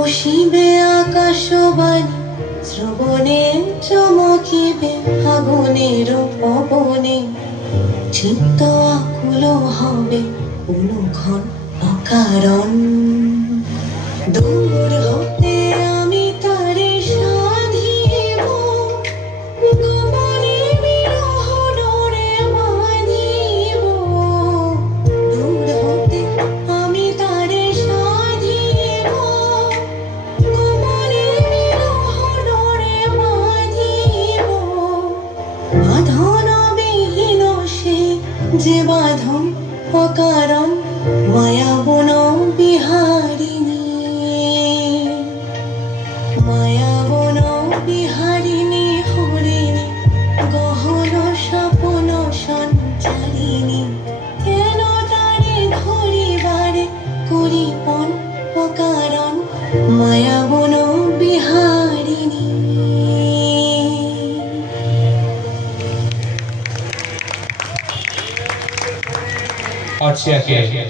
অসীমে আকাশবাণী শ্রবণে চমকিবে ফাগুনের পবনে, চিত্ত আকুল হবে অনুক্ষণ অকারণ। দূর হতে আমি তারে সাধিব, গোপনে বিরহ ডোরে বাঁধিব। দূর হতে আমি তারে সাধিব, গোপনে বিরহ ডোরে বাঁধিব। বাঁধন বিহীন সে যে বাঁধন অকারণ, মায়াবন বিহারিণী, মায়াবন বিহারিণী হরিণী, গহন স্বপন সঞ্চারিণী। কেন তারে ধরিবারে করিপন অকারণ, মায়াবন বিহারিণী। और